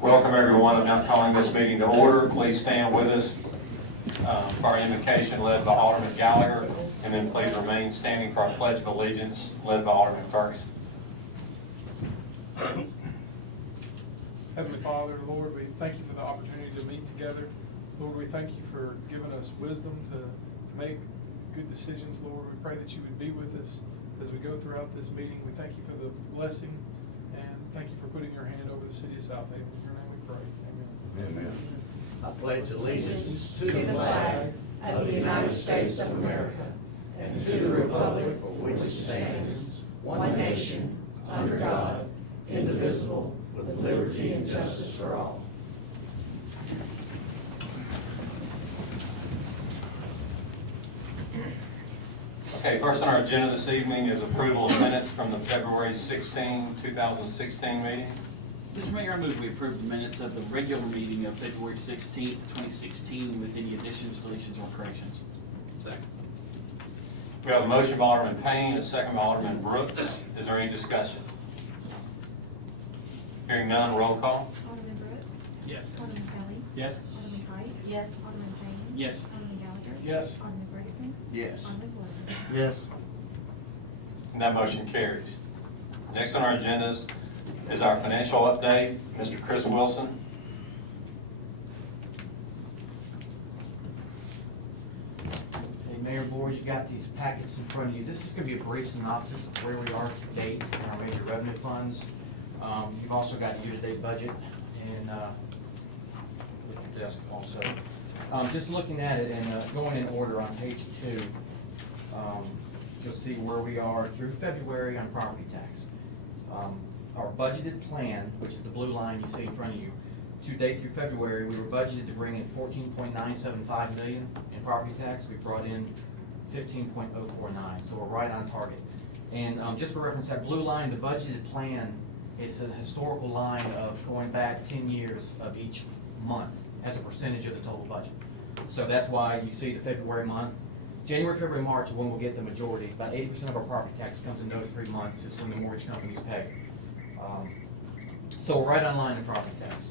Welcome everyone. I'm now calling this meeting to order. Please stand with us for our invocation led by Alderman Gallagher, and then please remain standing for our Pledge of Allegiance led by Alderman Ferguson. Heavenly Father, Lord, we thank you for the opportunity to meet together. Lord, we thank you for giving us wisdom to make good decisions. Lord, we pray that you would be with us as we go throughout this meeting. We thank you for the blessing, and thank you for putting your hand over the city of Southaven. In your name we pray. Amen. Amen. I pledge allegiance to the flag of the United States of America and to the republic for which it stands, one nation, under God, indivisible, with liberty and justice for all. Okay, first on our agenda this evening is approval of minutes from the February 16, 2016 meeting. Mr. Mayor, I move we approve the minutes of the regular meeting of February 16th, 2016 with any additions, deletions, or corrections. Second. We have a motion by Alderman Payne, a second by Alderman Brooks. Is there any discussion? Hearing none, roll call. Alderman Brooks? Yes. Alderman Kelly? Yes. Alderman Height? Yes. Alderman Payne? Yes. Alderman Gallagher? Yes. Alderman Ferguson? Yes. Alderman Gordon? Yes. And that motion carries. Next on our agenda is our financial update. Mr. Chris Wilson. Hey, Mayor Board, you got these packets in front of you. This is going to be a brief synopsis of where we are to date in our major revenue funds. You've also got a year-to-date budget and with your desk also. Just looking at it and going in order on page 2, you'll see where we are through February on property tax. Our budgeted plan, which is the blue line you see in front of you, to date through February, we were budgeted to bring in $14.975 million in property tax. We brought in $15.049, so we're right on target. And just for reference, that blue line, the budgeted plan, is a historical line of going back 10 years of each month as a percentage of the total budget. So that's why you see the February month. January, February, March is when we'll get the majority. About 80% of our property tax comes in those 3 months. It's when the mortgage companies pay. So we're right on line in property tax.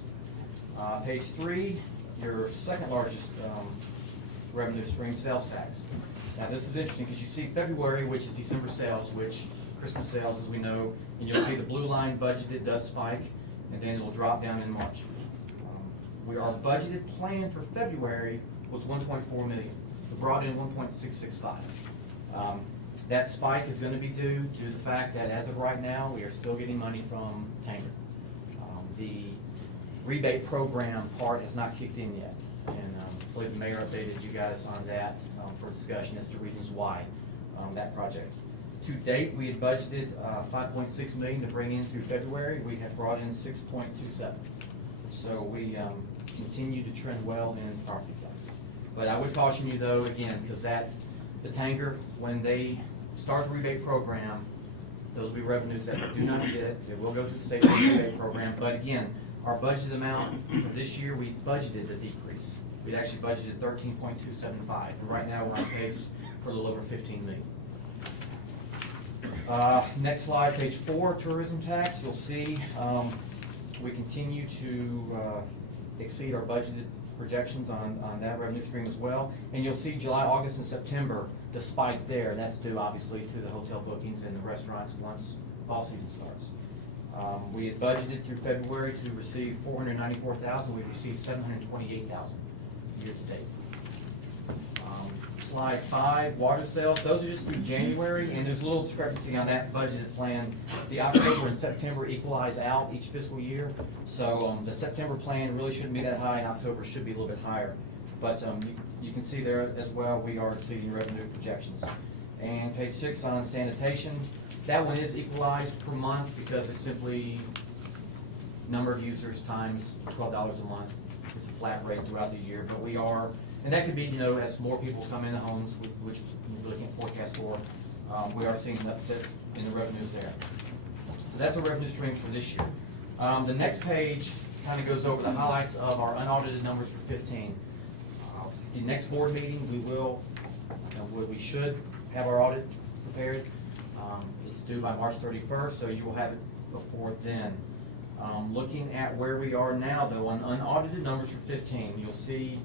Page 3, your second largest revenue stream, sales tax. Now this is interesting because you see February, which is December sales, which Christmas sales, as we know, and you'll see the blue line budgeted does spike, and then it'll drop down in March. Our budgeted plan for February was $1.4 million. We brought in 1.665. That spike is going to be due to the fact that as of right now, we are still getting money from Tanger. The rebate program part has not kicked in yet, and I believe the mayor updated you guys on that for discussion as to reasons why that project. To date, we had budgeted $5.6 million to bring in through February. We have brought in $6.27. So we continue to trend well in property tax. But I would caution you though, again, because the Tanger, when they start the rebate program, those will be revenues that we do not get. It will go to the state rebate program. But again, our budget amount for this year, we budgeted a decrease. We'd actually budgeted $13.275. And right now, we're on pace for a little over $15 million. Next slide, page 4, tourism tax. You'll see we continue to exceed our budgeted projections on that revenue stream as well. And you'll see July, August, and September, the spike there. That's due obviously to the hotel bookings and the restaurants once fall season starts. We had budgeted through February to receive $494,000. We've received $728,000 year to date. Slide 5, water sales. Those are just through January, and there's a little discrepancy on that budgeted plan. The October and September equalize out each fiscal year, so the September plan really shouldn't be that high, and October should be a little bit higher. But you can see there as well, we are exceeding revenue projections. And page 6 on sanitation, that one is equalized per month because it's simply number of users times $12 a month. It's a flat rate throughout the year, but we are. And that could be, as more people come into homes, which we really can't forecast for, we are seeing an uptick in the revenues there. So that's a revenue stream for this year. The next page kind of goes over the highlights of our unaudited numbers for 15. The next board meeting, we should have our audit prepared. It's due by March 31st, so you will have it before then. Looking at where we are now, though, on unaudited numbers for 15, you'll see,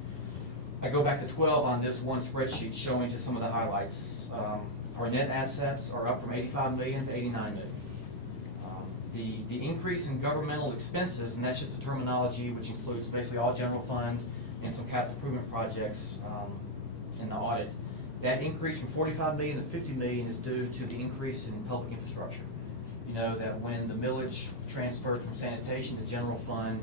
I go back to 12 on this one spreadsheet showing just some of the highlights. Our net assets are up from 85 million to 89 million. The increase in governmental expenses, and that's just a terminology which includes basically all general fund and some capital improvement projects in the audit. That increase from 45 million to 50 million is due to the increase in public infrastructure. You know that when the millage transferred from sanitation to general fund,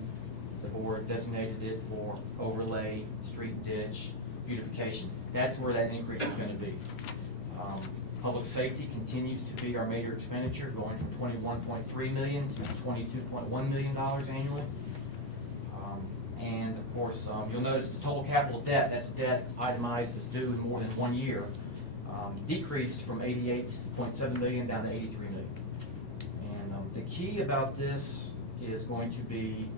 the board designated it for overlay, street ditch, beautification. That's where that increase is going to be. Public safety continues to be our major expenditure, going from 21.3 million to $22.1 million annually. And of course, you'll notice the total capital debt, that's debt itemized as due in more than 1 year, decreased from 88.7 million down to 83 million. And the key about this is going to be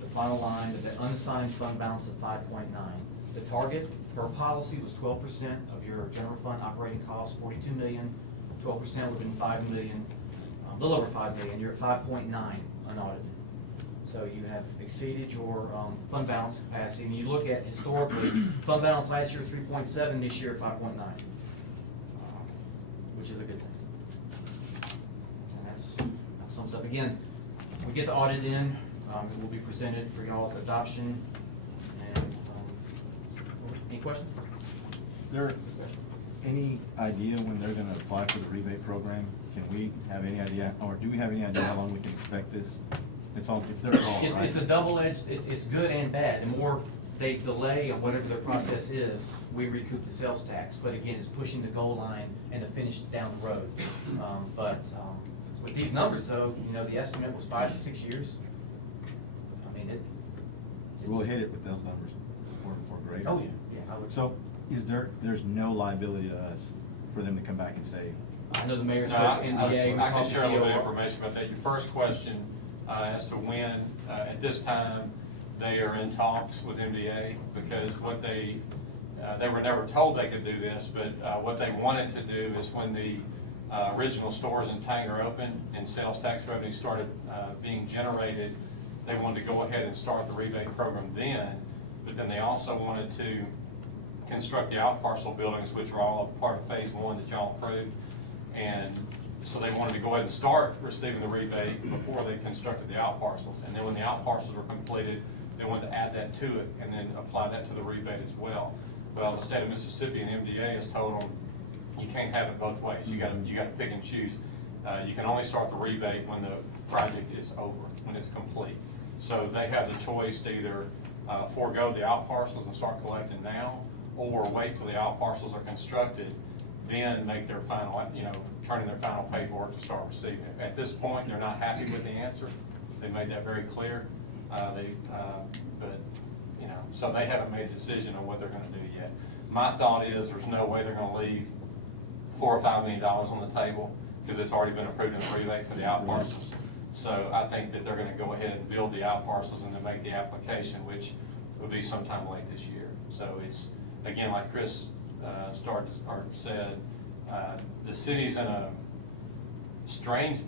the final line of the unassigned fund balance of 5.9. The target per policy was 12% of your general fund operating costs, 42 million. 12% would have been 5 million, a little over 5 million. You're at 5.9 unaudited. So you have exceeded your fund balance capacity. And you look at historically, fund balance last year 3.7, this year 5.9, which is a good thing. And that sums up. Again, we get the audit in, it will be presented for y'all's adoption. And any questions? Is there any idea when they're gonna apply for the rebate program? Can we have any idea, or do we have any idea how long we can expect this? It's their call, right? It's a double-edged, it's good and bad. The more they delay on whatever their process is, we recoup the sales tax. But again, it's pushing the goal line and the finish down the road. With these numbers though, you know, the estimate was 5 to 6 years. I mean, it's. We'll hit it with those numbers, or greater. Oh, yeah, I would. So, there's no liability to us for them to come back and say, I know the mayor's No, spoke to NDA. I can share a little bit of information about that. Your first question as to when, at this time, they are in talks with MDA, because what they were never told they could do this, but what they wanted to do is when the original stores in Tanger opened and sales tax revenue started being generated, they wanted to go ahead and start the rebate program then, but then they also wanted to construct the out parcel buildings, which are all part of phase 1 that y'all approved. And so they wanted to go ahead and start receiving the rebate before they constructed the out parcels. And then when the out parcels were completed, they wanted to add that to it and then apply that to the rebate as well. Well, the state of Mississippi and MDA has told them you can't have it both ways. You got to pick and choose. You can only start the rebate when the project is over, when it's complete. So they have the choice to either forego the out parcels and start collecting now, or wait till the out parcels are constructed, then make their final, turn in their final paperwork to start receiving it. At this point, they're not happy with the answer. They made that very clear. So they haven't made a decision on what they're going to do yet. My thought is there's no way they're going to leave $4 or $5 million on the table, because it's already been approved in the rebate for the out parcels. So I think that they're going to go ahead and build the out parcels and then make the application, which will be sometime late this year. So it's, again, like Chris said, the city's in a strange,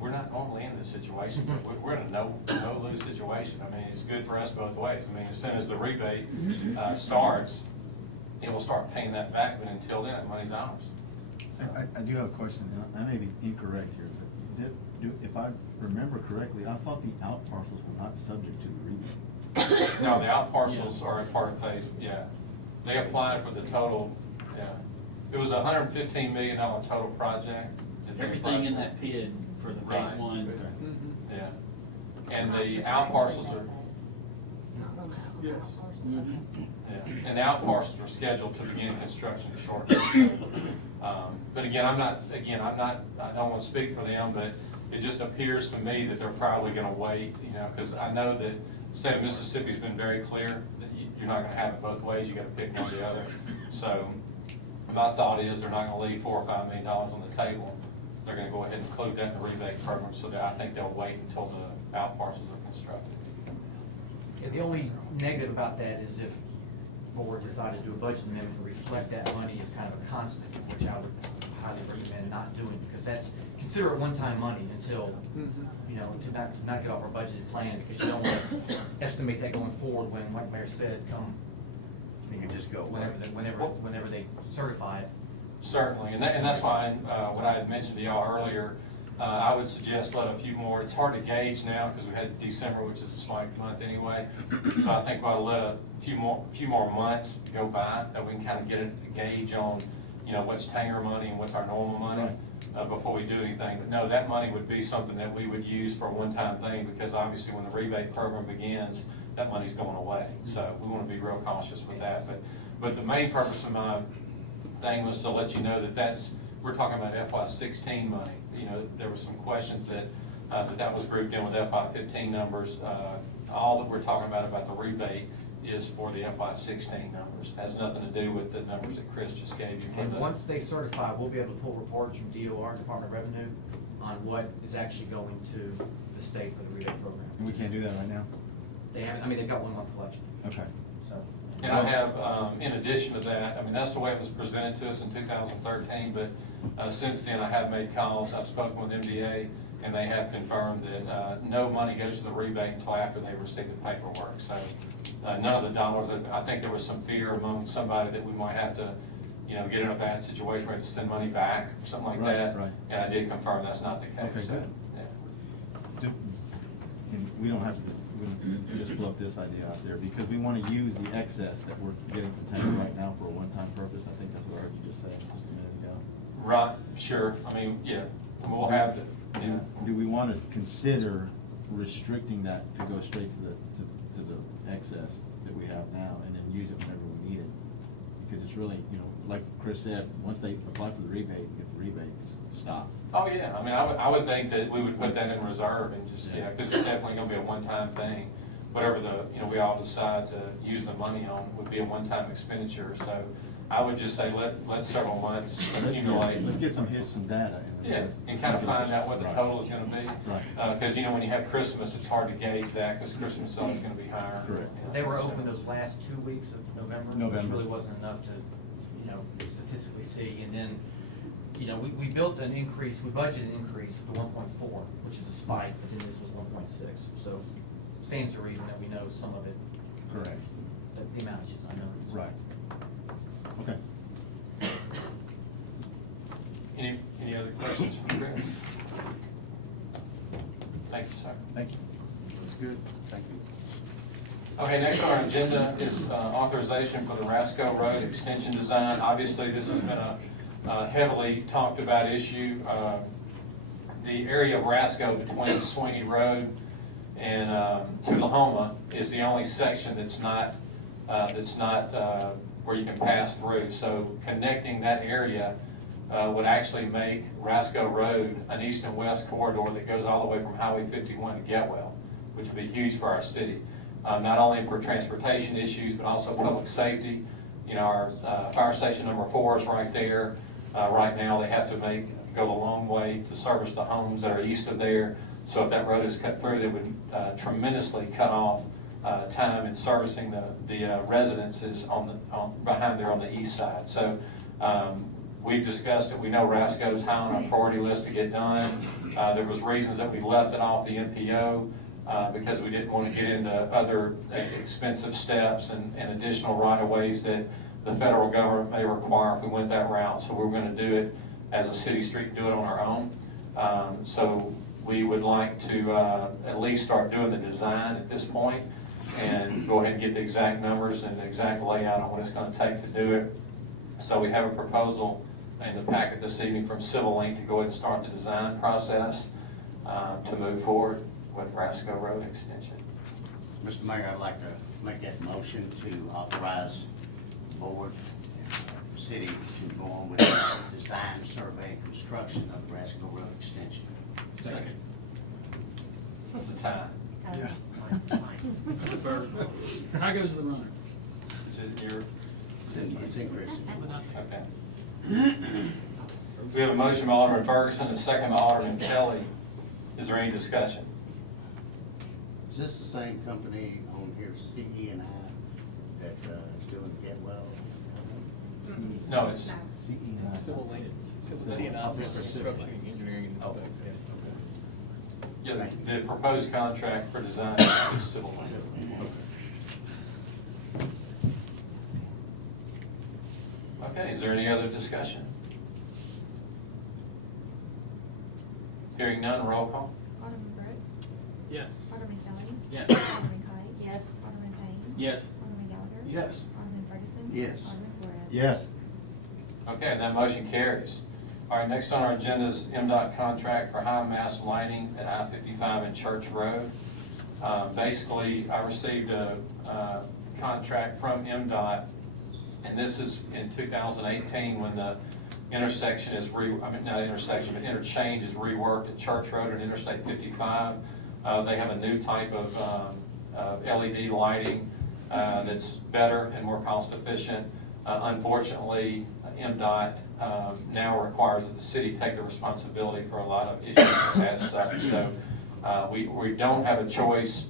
we're not normally in this situation, but we're in a no-lose situation. I mean, it's good for us both ways. I mean, as soon as the rebate starts, it will start paying that back, but until then, that money's ours. I do have a question, and I may be incorrect here, but if I remember correctly, I thought the out parcels were not subject to the rebate. No, the out parcels are a part of phase, yeah. They applied for the total, yeah. It was a $115 million total project. Everything in that PID for the phase Right. 1. Yeah. And the out parcels are, Yes. yeah, and the out parcels are scheduled to begin construction shortly. But again, I don't want to speak for them, but it just appears to me that they're probably going to wait, because I know that the state of Mississippi's been very clear that you're not going to have it both ways. You got to pick one or the other. So my thought is they're not going to leave $4 or $5 million on the table. They're going to go ahead and include that in the rebate program, so that I think they'll wait until the out parcels are constructed. Yeah, the only negative about that is if the board decided to do a budget amendment and reflect that money as kind of a constant, which I would highly recommend not doing, because that's, consider it one-time money until, you know, to not get off our budgeted plan, because you don't want to estimate that going forward when, like Mayor said, come, You can just go. whenever they certify it. Certainly, and that's fine. What I had mentioned to y'all earlier, I would suggest let a few more, it's hard to gauge now because we had December, which is a spike month anyway. So I think we ought to let a few more months go by that we can kind of get a gauge on, you know, what's Tanger money and what's our normal money before we do anything. But no, that money would be something that we would use for a one-time thing because obviously when the rebate program begins, that money's going away. So we want to be real cautious with that. But the main purpose of my thing was to let you know that we're talking about FY16 money. You know, there were some questions that was grouped in with FY15 numbers. All that we're talking about the rebate is for the FY16 numbers. It has nothing to do with the numbers that Chris just gave you. And once they certify, we'll be able to pull reports from DOR, Department of Revenue, on what is actually going to the state for the rebate program. And we can't do that right now? They haven't, I mean, they've got 1 month collection, Okay. so. And I have, in addition to that, I mean, that's the way it was presented to us in 2013, but since then I have made calls. I've spoken with MDA, and they have confirmed that no money goes to the rebate until after they receive the paperwork. So none of the dollars, I think there was some fear among somebody that we might have to, you know, get in a bad situation where we have to send money back or something like that. Right. And I did confirm that's not the case. Okay, So, good. yeah. And we don't have to just float this idea out there, because we want to use the excess that we're getting from Tanger right now for a one-time purpose. I think that's what I heard you just say just a minute ago. Right, sure. I mean, yeah, we'll have to, yeah. Do we want to consider restricting that to go straight to the excess that we have now, and then use it whenever we need it? Because it's really, you know, like Chris said, once they apply for the rebate, get the rebate, stop. Oh, yeah, I mean, I would think that we would put that in reserve and just, yeah, because it's definitely gonna be a one-time thing. Whatever we all decide to use the money on would be a one-time expenditure, so I would just say let several months accumulate. Let's get some data. Yeah, and kind of find out what the Right. total is gonna be. Right. Because, you know, when you have Christmas, it's hard to gauge that, because Christmas is always gonna be higher. Correct. They were open those last 2 weeks of November, which really wasn't enough to, you know, statistically see. And then, you know, we built an increase, we budgeted an increase to 1.4, which is a spike, but then this was 1.6. So stands to reason that we know some of it, Correct. that the amount is just unknown. Right. Okay. Any other questions for Chris? Thank you, sir. Thank you. That's good. Thank you. Okay, next on our agenda is authorization for the Rasco Road extension design. Obviously, this has been a heavily talked about issue. The area of Rasco between Sweeney Road and Tullahoma is the only section that's not where you can pass through. So connecting that area would actually make Rasco Road an east and west corridor that goes all the way from Highway 51 to Getwell, which would be huge for our city. Not only for transportation issues, but also public safety. You know, our fire station number 4 is right there. Right now, they have to go the long way to service the homes that are east of there. So if that road is cut through, they would tremendously cut off time in servicing the residences behind there on the east side. So we've discussed it. We know Rasco's high on our priority list to get done. There was reasons that we left it off the NPO. Because we didn't want to get into other expensive steps and additional right-of-ways that the federal government may require if we went that route. So we're going to do it as a city street, do it on our own. So we would like to at least start doing the design at this point and go ahead and get the exact numbers and the exact layout on what it's going to take to do it. So we have a proposal in the packet this evening from Civil Link to go ahead and start the design process to move forward with Rasco Road extension. Mr. Mayor, I'd like to make that motion to authorize the board and the city to go on with the design, survey, and construction of Rasco Road extension. Second. What's the time? How goes the runner? Is it your? It's in Chris. Okay. We have a motion by Alderman Ferguson and a second by Alderman Kelly. Is there any discussion? Is this the same company on here, CE&I, that is doing Getwell? No, it's CEI. Civil Link. Construction, engineering, and Oh, Yeah, the proposed contract for design is civil line. Okay, is there any other discussion? Hearing none, roll call. Alderman Brooks. Yes. Alderman Kelly. Yes. Alderman Kite. Yes. Alderman Payne. Yes. Alderman Gallagher. Yes. Alderman Ferguson. Yes. Alderman Flores. Yes. Okay, that motion carries. All right, next on our agenda is MDOT contract for high mast lighting at I-55 and Church Road. Basically, I received a contract from MDOT, and this is in 2018 when the intersection is not intersection, but interchange is reworked at Church Road and Interstate 55. They have a new type of LED lighting that's better and more cost efficient. Unfortunately, MDOT now requires that the city take the responsibility for a lot of issues as such. So we don't have a choice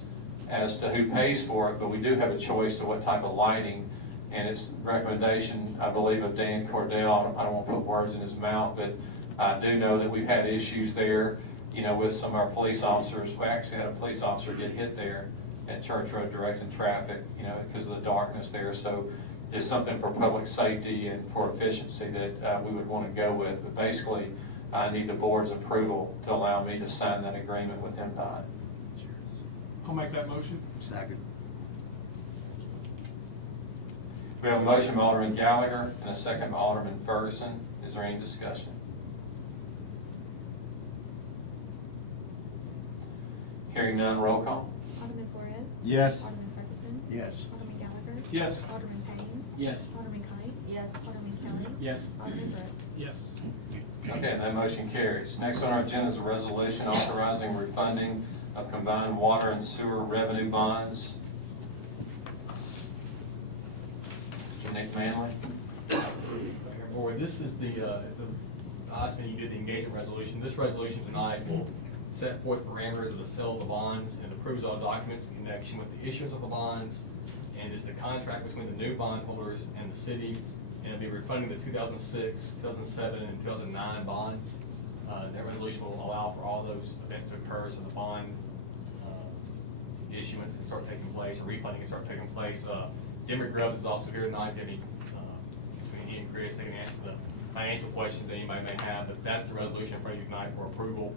as to who pays for it, but we do have a choice to what type of lighting. And it's recommendation, I believe, of Dan Cordell. I don't want to put words in his mouth, but I do know that we've had issues there, you know, with some of our police officers. We actually had a police officer get hit there at Church Road directing traffic, you know, because of the darkness there. So it's something for public safety and for efficiency that we would want to go with. But basically, I need the board's approval to allow me to sign that agreement with MDOT. I'll make that motion. Second. We have a motion by Alderman Gallagher and a second by Alderman Ferguson. Is there any discussion? Hearing none, roll call. Alderman Flores. Yes. Alderman Ferguson. Yes. Alderman Gallagher. Yes. Alderman Payne. Yes. Alderman Kite. Yes. Alderman Kelly. Yes. Alderman Brooks. Yes. Okay, that motion carries. Next on our agenda is a resolution authorizing refunding of combined water and sewer revenue bonds. Mr. Nick Manley. Board, this is the last meeting you did the engagement resolution. This resolution tonight will set forth parameters of the sale of the bonds and approves all documents in connection with the issuance of the bonds, and is the contract between the new bondholders and the city, and it'll be refunding the 2006, 2007, and 2009 bonds. That resolution will allow for all those events to occur, so the bond issuance can start taking place, or refunding can start taking place. Dimmer Grubbs is also here tonight. If you have any, between he and Chris, they can answer the financial questions that anybody may have, but that's the resolution in front of you tonight for approval.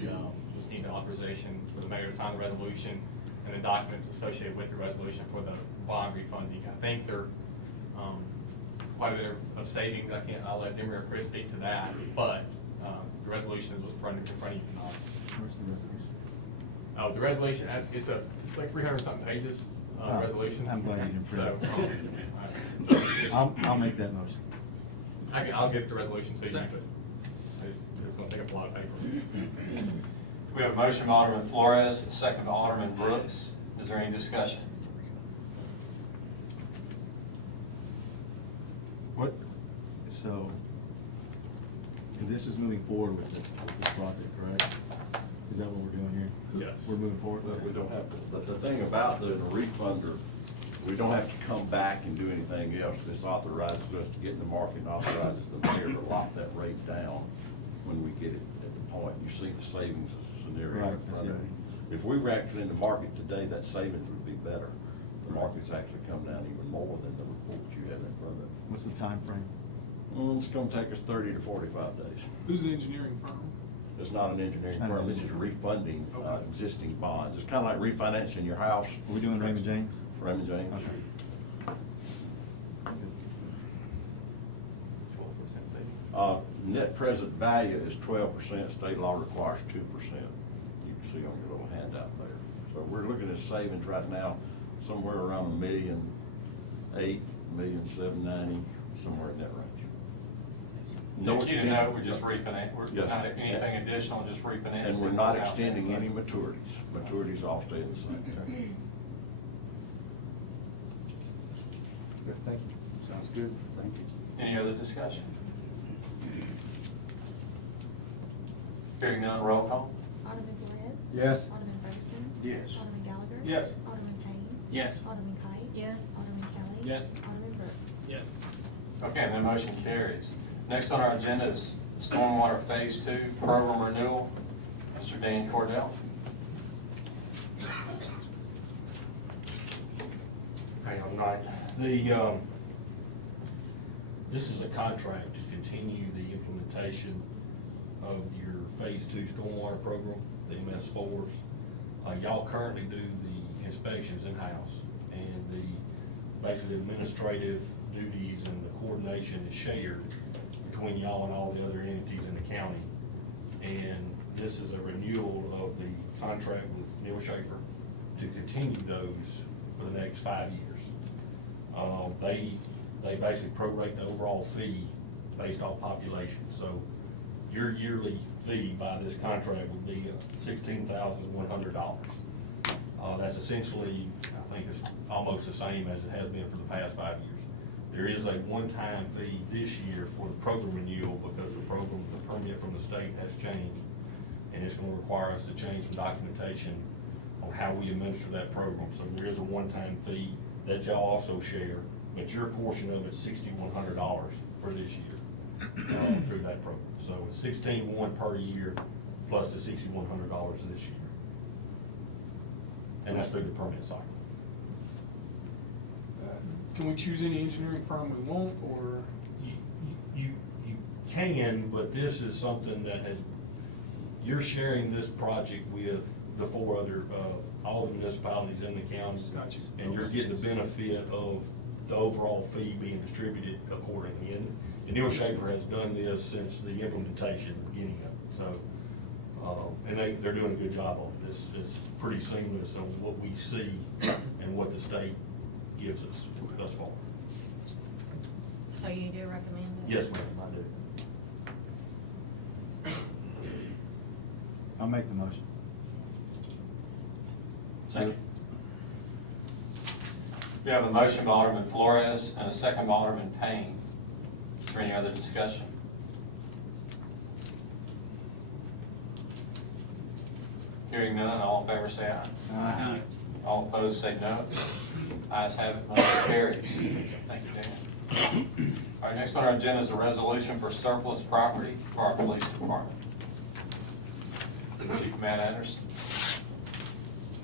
And just need the authorization for the mayor to sign the resolution and the documents associated with the resolution for the bond refunding. I think they're quite a bit of savings. I'll let Dimmer or Chris speak to that, but the resolution is in front of you tonight. Where's the resolution? Oh, the resolution, it's like 300 something pages, Oh, resolution. I'm glad you didn't print So, I'll make that motion. I'll get the resolution to you, Second. but it's gonna take up a lot of paper. We have a motion by Alderman Flores, and a second by Alderman Brooks. Is there any discussion? What, so, if this is moving forward with this project, correct? Is that what we're doing here? Yes. We're moving forward? But we don't have to, but the thing about the refunder, we don't have to come back and do anything else. This authorizes us to get in the market and authorizes the mayor to lock that rate down when we get it at the point. You see the savings scenario Right, in I front see. of you. If we were actually in the market today, that savings would be better. The market's actually come down even more than the report you have in front of it. What's the time frame? It's gonna take us 30 to 45 days. Who's the engineering firm? It's not an engineering It's not firm, an it's just engineering. refunding Okay. existing bonds. It's kind of like refinancing your house. Are we doing Raymond James? Raymond James. Okay. 12% savings. Net present value is 12%, state law requires 2%. You can see on your little handout there. So we're looking at savings right now, somewhere around $1,008,000, $1,790,000, somewhere in that range. No Nick, you extension. know, we're just refinance, we're Yes. not anything additional, just refinancing. And we're not what's out there. extending any maturities. Maturities all stay the same. Good, thank you. Sounds good. Thank you. Any other discussion? Hearing none, roll call. Alderman Flores. Yes. Alderman Ferguson. Yes. Alderman Gallagher. Yes. Alderman Payne. Yes. Alderman Kite. Yes. Alderman Kelly. Yes. Alderman Brooks. Yes. Okay, that motion carries. Next on our agenda is Stormwater Phase 2 Program Renewal. Mr. Dan Cordell. Hang on, right. This is a contract to continue the implementation of your Phase 2 stormwater program, the MS4s. Y'all currently do the inspections in-house, and basically administrative duties and the coordination is shared between y'all and all the other entities in the county. And this is a renewal of the contract with Neil Schaefer to continue those for the next 5 years. They basically prorate the overall fee based off population. So your yearly fee by this contract would be $16,100. That's essentially, I think it's almost the same as it has been for the past 5 years. There is a one-time fee this year for the program renewal because the permit from the state has changed. And it's gonna require us to change some documentation on how we administer that program. So there is a one-time fee that y'all also share, but your portion of it's $6,100 for this year through that program. So it's $16,100 per year plus the $6,100 this year. And that's through the permit cycle. Can we choose any engineering firm we want, or? You can, but this is something that you're sharing this project with the 4 other, all the municipalities in the county. Gotcha. And you're getting the benefit of the overall fee being distributed accordingly. And Neil Schaefer has done this since the implementation, beginning of it. So, and they're doing a good job of it. It's pretty seamless on what we see and what the state gives us thus far. So you do recommend it? Yes, ma'am, I do. I'll make the motion. Second. We have a motion by Alderman Flores and a second by Alderman Payne. Is there any other discussion? Hearing none, all in favor say aye. Aye. All opposed say no. Ayes have it, motion carries. Thank you, Dan. All right, next on our agenda is a resolution for surplus property for our police department. Chief Matt Anderson.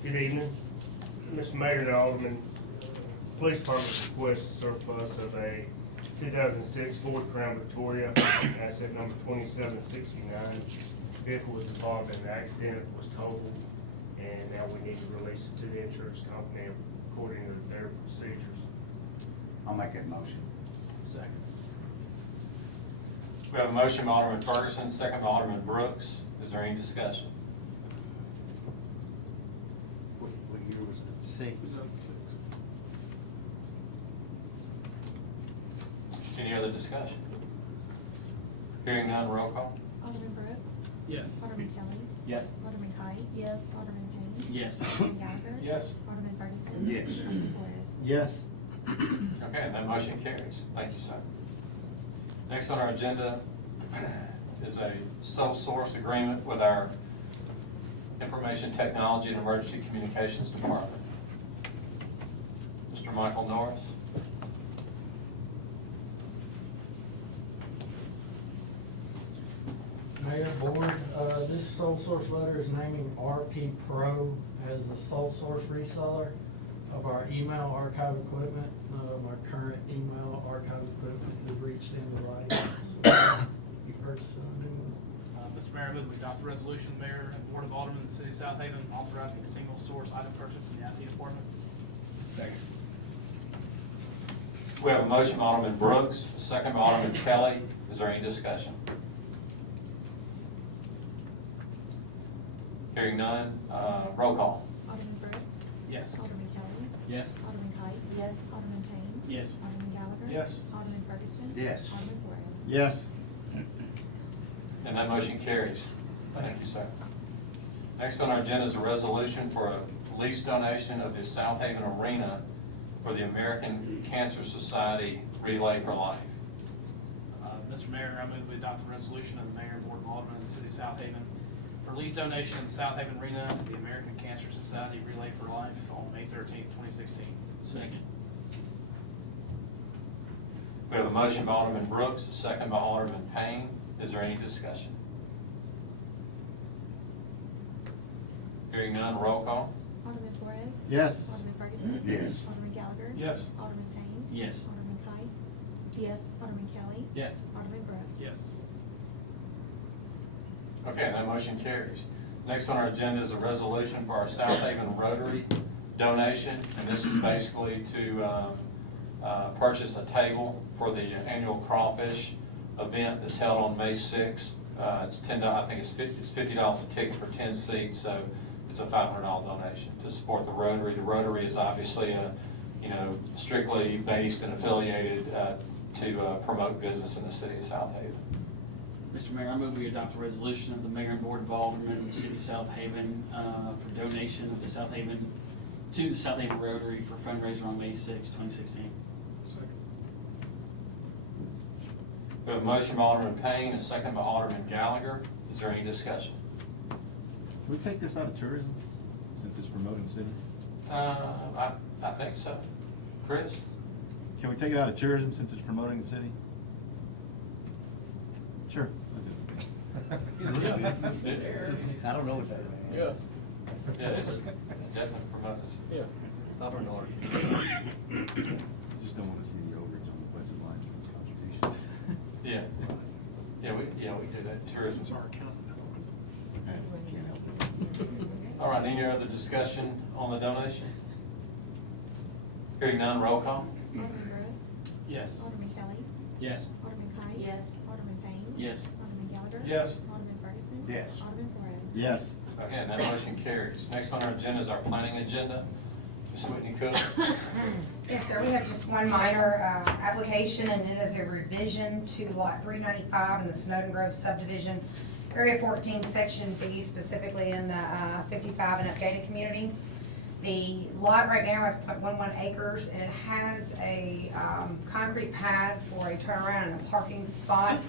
Good evening, Mr. Mayor and Alderman. Police Department requests surplus of a 2006 Ford Crown Victoria, asset number 2769. Vehicle was involved in an accident, it was totaled, and now we need to release it to the insurance company according to their procedures. I'll make that motion. Second. We have a motion by Alderman Ferguson, second by Alderman Brooks. Is there any discussion? What year was it? 6. Any other discussion? Hearing none, roll call. Alderman Brooks? Yes. Alderman Kelly? Yes. Alderman Kite? Yes. Alderman Payne? Yes. Alderman Gallagher? Yes. Alderman Ferguson? Yes. Alderman Flores? Yes. Okay, that motion carries. Thank you, sir. Next on our agenda is a sole source agreement with our Information Technology and Emergency Communications Department. Mr. Michael Norris. Mayor, Board, this sole source letter is naming RP Pro as the sole source reseller of our email archive equipment. None of our current email archive equipment has reached end of life. So we purchased a new one. Mr. Mayor, I move we adopt the resolution, Mayor and Board of Aldermen of the City of Southaven authorizing a single source item purchase in the IT department. Second. We have a motion by Alderman Brooks, a second by Alderman Kelly. Is there any discussion? Hearing none, roll call. Alderman Brooks? Yes. Alderman Kelly? Yes. Alderman Kite? Yes. Alderman Payne? Yes. Alderman Gallagher? Yes. Alderman Ferguson? Yes. Alderman Flores? Yes. And that motion carries. Thank you, sir. Next on our agenda is a resolution for a lease donation of the Southaven Arena for the American Cancer Society Relay for Life. Mr. Mayor, I move we adopt the resolution of the Mayor and Board of Aldermen of the City of Southaven for lease donation of the Southaven Arena to the American Cancer Society Relay for Life on May 13th, 2016. Second. We We have a motion by Alderman Brooks, a second by Alderman Payne. Is there any discussion? Hearing none, roll call. Alderman Flores? Yes. Alderman Ferguson? Yes. Alderman Gallagher? Yes. Alderman Payne? Yes. Alderman Kite? Yes. Alderman Kelly? Yes. Alderman Brooks? Yes. Okay, that motion carries. Next on our agenda is a resolution for our Southaven Rotary donation, and this is basically to purchase a table for the annual crawfish event that's held on May 6th. It's $10, I think it's $50 a ticket for 10 seats, so it's a $500 donation to support the Rotary. The Rotary is obviously a, strictly based and affiliated to promote business in the city of Southaven. Mr. Mayor, I move we adopt a resolution of the Mayor and Board of Aldermen of the City of Southaven for donation of the Southaven to the Southaven Rotary for fundraiser on May 6, 2016. We have a motion by Alderman Payne, a second by Alderman Gallagher. Is there any discussion? Can we take this out of tourism, since it's promoting city? I think so. Chris? Can we take it out of tourism since it's promoting the city? Sure. I don't know what that means. Yeah, it's definitely promotes. Yeah. Stop an order. Just don't want to see the overage on the budget line for those contributions. Yeah, we do that, tourism. It's our account. Can't help it. All right, any other discussion on the donations? Hearing none, roll call. Alderman Brooks? Yes. Alderman Kelly? Yes. Alderman Kite? Yes. Alderman Payne? Yes. Alderman Gallagher? Yes. Alderman Ferguson? Yes. Alderman Flores? Yes. Okay, and that motion carries. Next on our agenda is our planning agenda. Ms. Whitney Cook. Yes, sir, we have just one minor application, and it is a revision to lot 395 in the Snowden Grove subdivision, area 14, section B, specifically in the 55 and up gated community. The lot right now is 0.11 acres, and it has a concrete pad for a turnaround and a parking spot,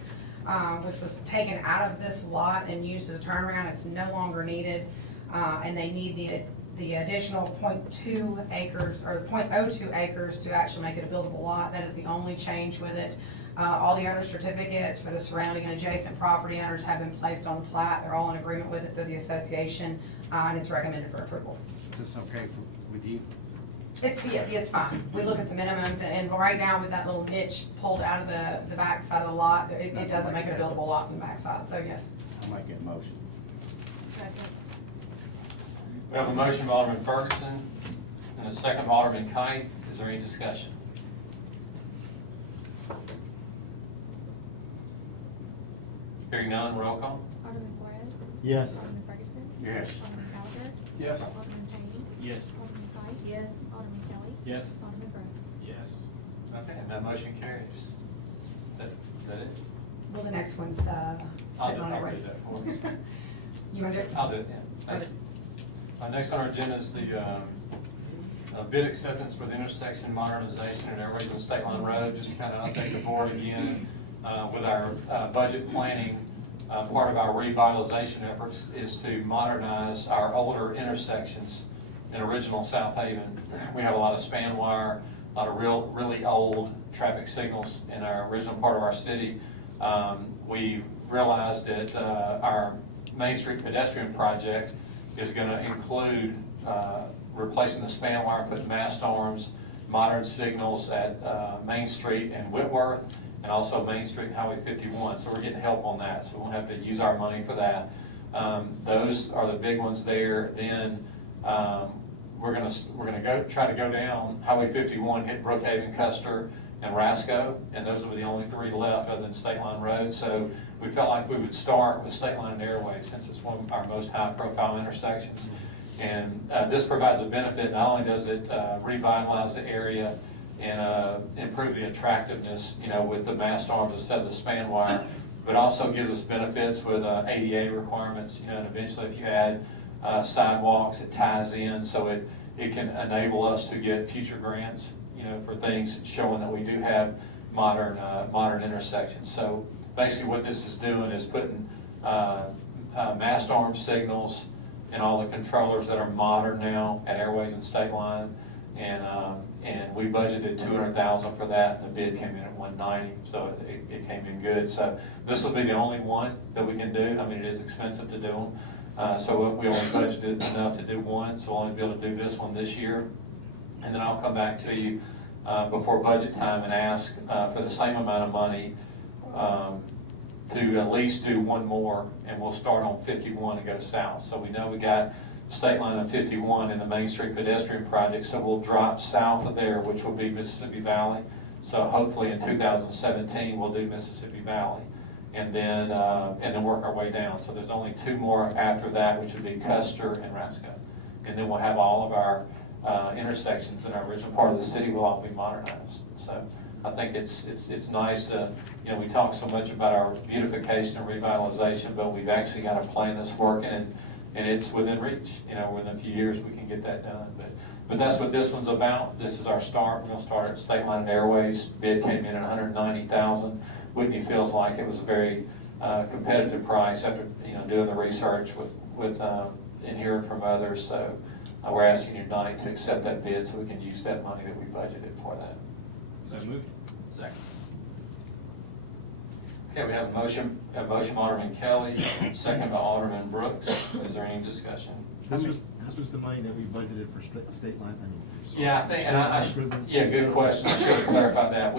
which was taken out of this lot and used as a turnaround. It's no longer needed, and they need the additional 0.2 acres, or 0.02 acres to actually make it a buildable lot. That is the only change with it. All the owner certificates for the surrounding and adjacent property owners have been placed on the plat. They're all in agreement with it through the association, and it's recommended for approval. Is this okay with you? It's fine. We look at the minimums, and right now with that little niche pulled out of the back side of the lot, it doesn't make it a buildable lot from the back side, so yes. I'll make that motion. Second. We have a motion by Alderman Ferguson and a second by Alderman Kite. Is there any discussion? Hearing none, roll call. Alderman Flores? Yes. Alderman Ferguson? Yes. Alderman Gallagher? Yes. Alderman Payne? Yes. Alderman Kite? Yes. Alderman Kelly? Yes. Alderman Brooks? Yes. Okay, and that motion carries. Is that it? Well, the next one's the sitting on I'll do everybody's. that for you. You want to do it? I'll do it, yeah. Thank you. Next on our agenda is the bid acceptance for the intersection modernization at Airways and State Line Road. Just to kind of update the board again, with our budget planning, part of our revitalization efforts is to modernize our older intersections in original Southaven. We have a lot of span wire, a lot of really old traffic signals in our original part of our city. We realized that our Main Street pedestrian project is going to include replacing the span wire, putting mast arms, modern signals at Main Street and Whitworth, and also Main Street and Highway 51. So we're getting help on that, so we won't have to use our money for that. Those are the big ones there. Then we're gonna go try to go down Highway 51, hit Brookhaven, Custer, and Rasco, and those will be the only three left other than State Line Road. So we felt like we would start with State Line and Airways, since it's one of our most high-profile intersections. And this provides a benefit. Not only does it revitalize the area and improve the attractiveness, with the mast arms instead of the span wire, but also gives us benefits with ADA requirements, and eventually if you add sidewalks, it ties in, so it can enable us to get future grants, for things showing that we do have modern intersections. So basically what this is doing is putting mast arm signals and all the controllers that are modern now at Airways and State Line, And we budgeted 200,000 for that, and the bid came in at 190, so it came in good. So this will be the only one that we can do. I mean, it is expensive to do them. So we only budgeted enough to do one, so we'll only be able to do this one this year. And then I'll come back to you before budget time and ask for the same amount of money to at least do one more, and we'll start on 51 and go south. So we know we got state line of 51 in the Main Street pedestrian project, so we'll drop south of there, which will be Mississippi Valley. So hopefully in 2017, we'll do Mississippi Valley, and then work our way down. So there's only two more after that, which would be Custer and Rasco. And then we'll have all of our intersections in our original part of the city will all be modernized. So I think it's nice to, we talk so much about our beautification and revitalization, but we've actually got a plan that's working, and it's within reach. Within a few years we can get that done. But that's what this one's about. This is our start. We're going to start at State Line and Airways. Bid came in at $190,000. Whitney feels like it was a very competitive price after doing the research and hearing from others. So we're asking you tonight to accept that bid so we can use that money that we budgeted for that. So moved. Second. Okay, we have a motion by Alderman Kelly, second by Alderman Brooks. Is there any discussion? This was the money that we budgeted for state line, Yeah, I think, and yeah, good question. I should have clarified that.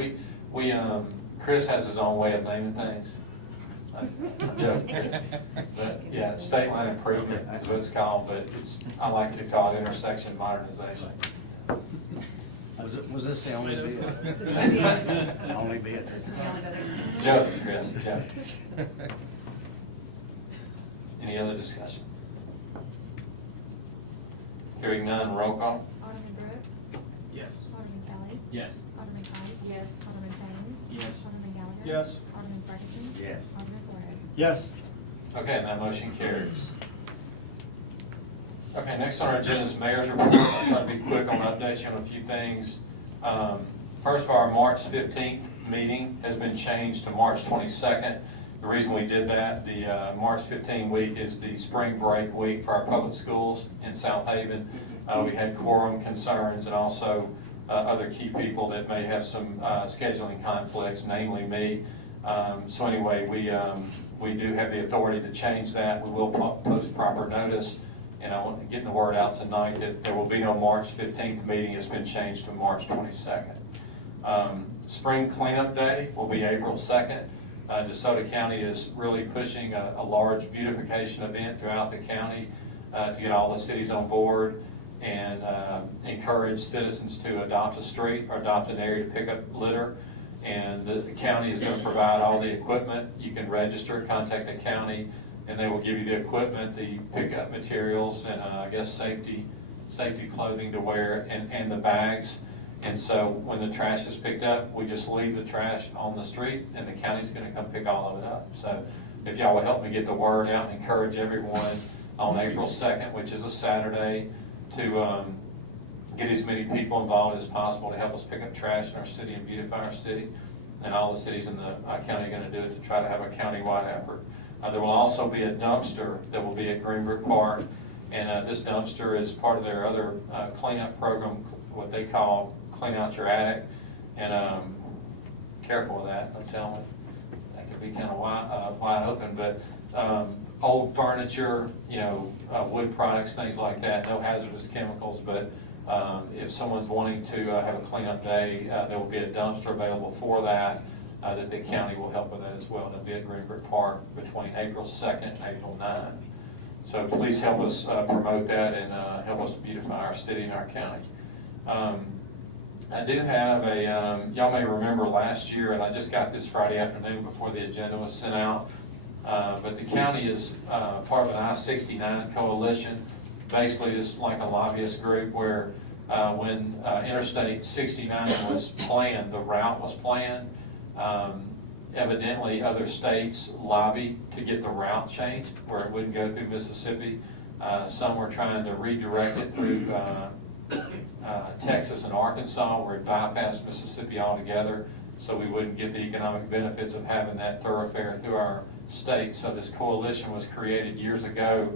Chris has his own way of naming things. I'm joking. But yeah, state line improvement is what it's called, but I like to call it intersection modernization. Was this the only bid? Only bid? This is the only other. Joking, Chris, joking. Any other discussion? Hearing none, roll call. Alderman Brooks? Yes. Alderman Kelly? Yes. Alderman Clyde? Yes. Alderman Payne? Yes. Alderman Gallagher? Yes. Alderman Ferguson? Yes. Alderman Flores? Yes. Okay, and that motion carries. Okay, next on our agenda is mayor's report. I'll try to be quick on updates on a few things. First of all, our March 15th meeting has been changed to March 22nd. The reason we did that, the March 15 week is the spring break week for our public schools in Southaven. We had quorum concerns and also other key people that may have some scheduling conflicts, namely me. So anyway, we do have the authority to change that. We will post proper notice. And I want to get the word out tonight that there will be no March 15th meeting. It's been changed to March 22nd. Spring Cleanup Day will be April 2nd. DeSoto County is really pushing a large beautification event throughout the county to get all the cities on board and encourage citizens to adopt a street or adopt an area to pick up litter. And the county is going to provide all the equipment. You can register, contact the county, and they will give you the equipment, the pickup materials, and I guess safety clothing to wear, and the bags. And so when the trash is picked up, we just leave the trash on the street, and the county's going to come pick all of it up. So if y'all will help me get the word out and encourage everyone on April 2nd, which is a Saturday, to get as many people involved as possible to help us pick up trash in our city and beautify our city. And all the cities in the county are going to do it to try to have a county-wide effort. There will also be a dumpster that will be at Greenbrook Park, and this dumpster is part of their other cleanup program, what they call Clean Out Your Attic. And careful with that, I'm telling you, that could be kind of wide open, but old furniture, wood products, things like that, no hazardous chemicals, but if someone's wanting to have a cleanup day, there will be a dumpster available for that. That the county will help with that as well. It'll be at Greenbrook Park between April 2nd and April 9th. So please help us promote that and help us beautify our city and our county. I do have y'all may remember last year, and I just got this Friday afternoon before the agenda was sent out, but the county is part of an I-69 coalition. Basically, it's like a lobbyist group where when Interstate 69 was planned, the route was planned, evidently other states lobbied to get the route changed where it wouldn't go through Mississippi. Some were trying to redirect it through Texas and Arkansas where it bypassed Mississippi altogether, so we wouldn't get the economic benefits of having that thoroughfare through our state. So this coalition was created years ago.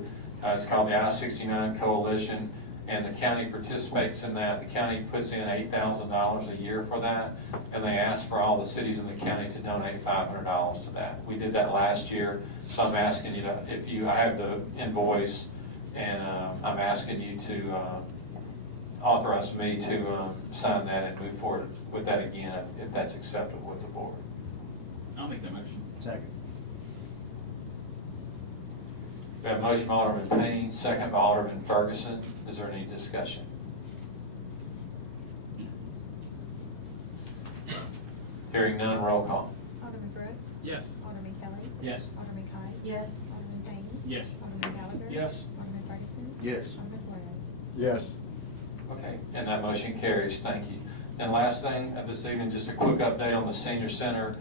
It's called the I-69 Coalition, and the county participates in that. The county puts in $8,000 a year for that, and they ask for all the cities in the county to donate $500 to that. We did that last year, so I'm asking you to, I have the invoice, and I'm asking you to authorize me to sign that and move forward with that again, if that's acceptable with the board. I'll make that motion. Second. We have a motion by Alderman Payne, second by Alderman Ferguson. Is there any discussion? Hearing none, roll call. Alderman Brooks? Yes. Alderman Kelly? Yes. Alderman Kite? Yes. Alderman Payne? Yes. Alderman Gallagher? Yes. Alderman Ferguson? Yes. Alderman Flores? Yes. Okay, and that motion carries, thank you. And last thing this evening, just a quick update on the senior center.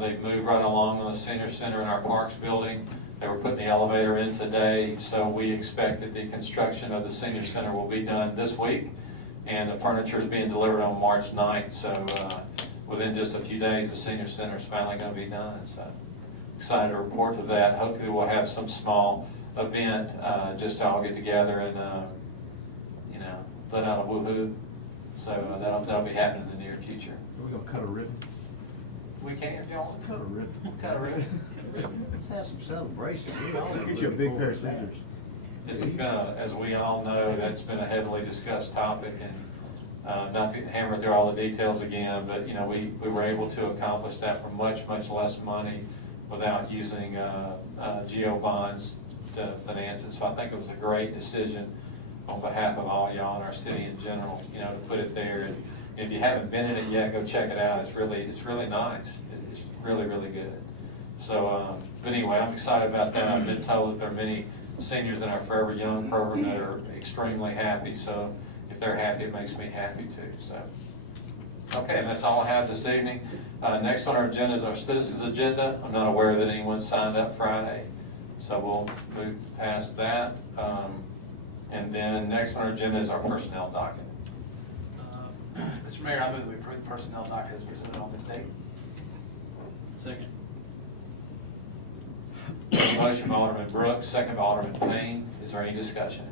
They've moved right along on the senior center in our Parks building. They were putting the elevator in today, so we expect that the construction of the senior center will be done this week, and the furniture is being delivered on March 9th, so within just a few days, the senior center is finally going to be done. So excited to report to that. Hopefully we'll have some small event just to all get together and let out a woo-hoo. So that'll be happening in the near future. Are we gonna cut a ribbon? We can if y'all want. Cut a ribbon. Cut a ribbon. Let's have some celebration. We all Get you a big pair of scissors. It's been, as we all know, that's been a heavily discussed topic, and not to hammer through all the details again, but we were able to accomplish that for much, much less money without using GO bonds to finance it. So I think it was a great decision on behalf of all y'all and our city in general, to put it there. And if you haven't been in it yet, go check it out. It's really nice. It's really, really good. So, but anyway, I'm excited about that. I've been told that there are many seniors in our Forever Young program that are extremely happy. So if they're happy, it makes me happy too. So, okay, and that's all I have this evening. Next on our agenda is our citizens agenda. I'm not aware that anyone signed up Friday, so we'll move past that. And then next on our agenda is our personnel docket. Mr. Mayor, I move that we approve the personnel docket as presented on this date. Second. Motion by Alderman Brooks, second by Alderman Payne. Is there any discussion?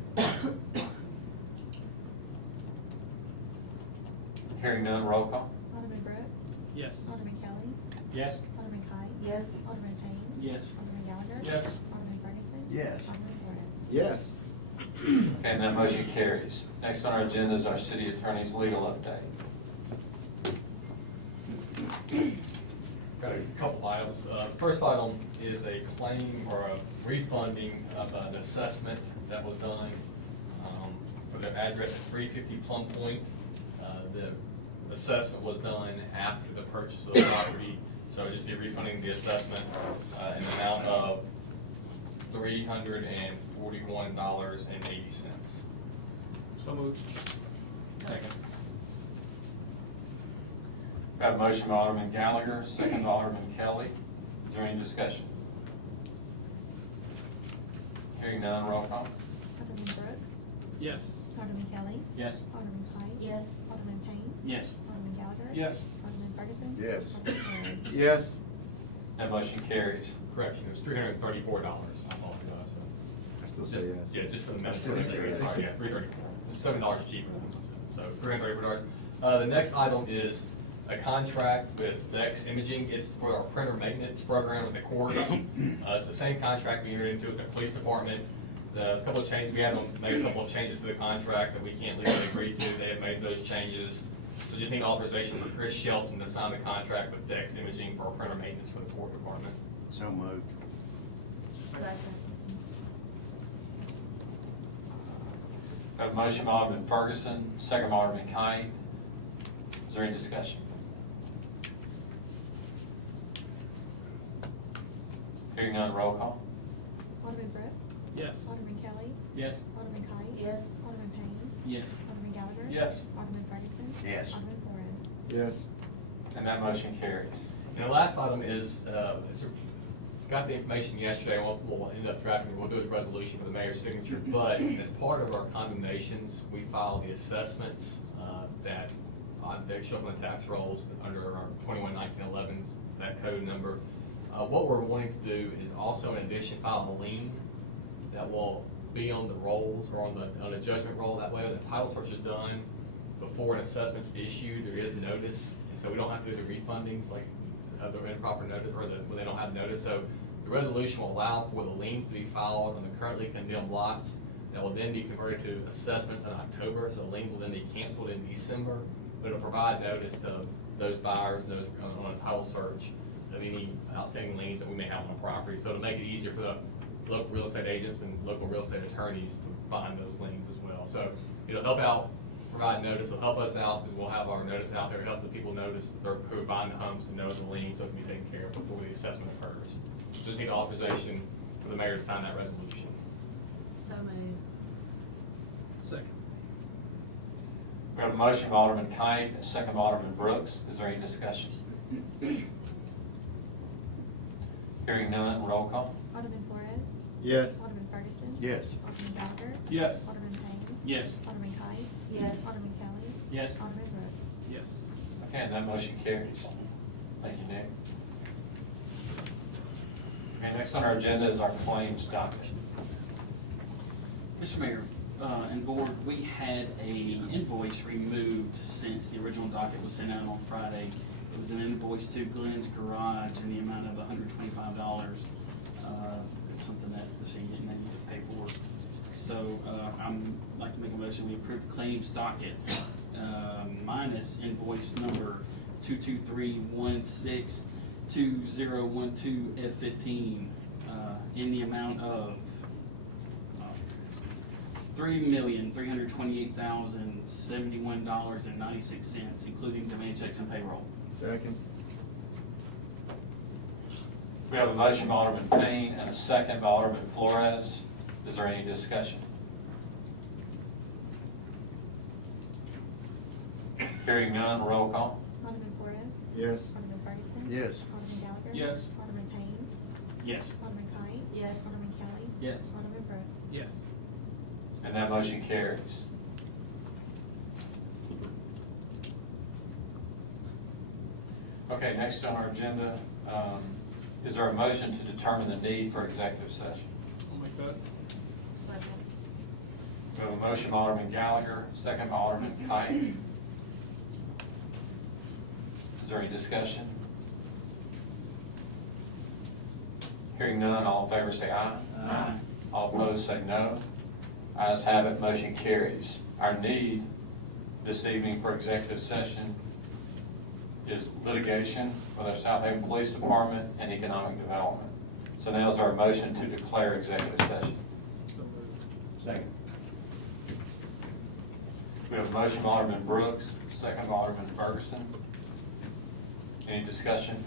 Hearing none, roll call. Alderman Brooks? Yes. Alderman Kelly? Yes. Alderman Kite? Yes. Alderman Payne? Yes. Alderman Gallagher? Yes. Alderman Ferguson? Yes. Alderman Flores? Yes. And that motion carries. Next on our agenda is our city attorney's legal update. Got a couple items. First item is a claim or a refunding of an assessment that was done for the address at 350 Plum Point. The assessment was done after the purchase of the property, so just be refunding the assessment in the amount of $341.80. So moved. Second. Got a motion by Alderman Gallagher, second by Alderman Kelly. Is there any discussion? Hearing none, roll call. Alderman Brooks? Yes. Alderman Kelly? Yes. Alderman Kite? Yes. Alderman Payne? Yes. Alderman Gallagher? Yes. Alderman Ferguson? Yes. Alderman Flores? Yes. That motion carries. Correction, it was $334. I apologize. I still Just, say yes. yeah, just for the I still say yes. Yeah, $334. It's $7 cheaper. So $334. The next item is a contract with Vex Imaging. It's for our printer maintenance program with the courts. It's the same contract we entered into with the police department. The couple of changes, we had them make a couple of changes to the contract that we can't legally agree to. They have made those changes. So just need authorization for Chris Shelton to sign the contract with Vex Imaging for our printer maintenance for the court department. So moved. Second. Got a motion by Alderman Ferguson, second by Alderman Kite. Is there any discussion? Hearing none, roll call. Alderman Brooks? Yes. Alderman Kelly? Yes. Alderman Kite? Yes. Alderman Payne? Yes. Alderman Gallagher? Yes. Alderman Ferguson? Yes. Alderman Flores? Yes. And that motion carries. And the last item is, got the information yesterday, and we'll end up drafting, we'll do a resolution for the mayor's signature, but as part of our condemnations, we filed the assessments that they show up on the tax rolls under our 21-1911, that code number. What we're wanting to do is also, in addition, file a lien that will be on the rolls or on the judgment roll. That way, when the title search is done, before an assessment's issued, there is notice, and so we don't have to do the refundings like the improper notice, or when they don't have notice. So the resolution will allow for the liens to be filed on the currently condemned lots that will then be converted to assessments in October, so liens will then be canceled in December, but it'll provide notice to those buyers, those on a title search, of any outstanding liens that we may have on a property. So to make it easier for the local real estate agents and local real estate attorneys to find those liens as well. So it'll help out, provide notice, it'll help us out, because we'll have our notice out there, help the people notice, who are buying the homes, to know the liens, so it can be taken care of before the assessment occurs. Just need authorization for the mayor to sign that resolution. So moved. Second. We have a motion by Alderman Kite, a second by Alderman Brooks. Is there any discussion? Hearing none, roll call. Alderman Flores. Yes. Alderman Ferguson. Yes. Alderman Gallagher. Yes. Alderman Payne. Yes. Alderman Kite. Yes. Alderman Kelly. Yes. Alderman Brooks. Yes. Okay, and that motion carries. Thank you, Nick. Okay, next on our agenda is our claims docket. Mr. Mayor, and board, we had a invoice removed since the original docket was sent out on Friday. It was an invoice to Glenn's Garage in the amount of $125, something that the city didn't need to pay for. So I'm like to make a motion, we approve claims docket minus invoice number 223162012F15 in the amount of $3,328,071.96, including demand checks and payroll. Second. We have a motion by Alderman Payne and a second by Alderman Flores. Is there any discussion? Hearing none, roll call. Alderman Flores. Yes. Alderman Ferguson. Yes. Alderman Gallagher. Yes. Alderman Payne. Yes. Alderman Kite. Yes. Alderman Kelly. Yes. Alderman Brooks. Yes. And that motion carries. Okay, next on our agenda, is there a motion to determine the need for executive session? I'll make that. Second. We have a motion by Alderman Gallagher, second by Alderman Kite. Is there any discussion? Hearing none, all in favor say aye. Aye. All opposed say no. Ayes have it, motion carries. Our need this evening for executive session is litigation with our Southaven Police Department and economic development. So now is our motion to declare executive session. Second. We have a motion by Alderman Brooks, second by Alderman Ferguson. Any discussion?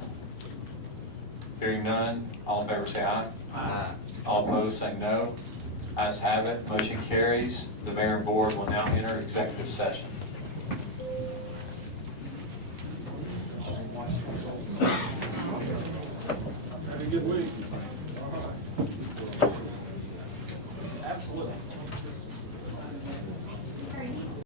Hearing none, all in favor say aye. Aye. All opposed say no. Ayes have it, motion carries. The mayor and board will now enter executive session. Have a good week. Absolutely.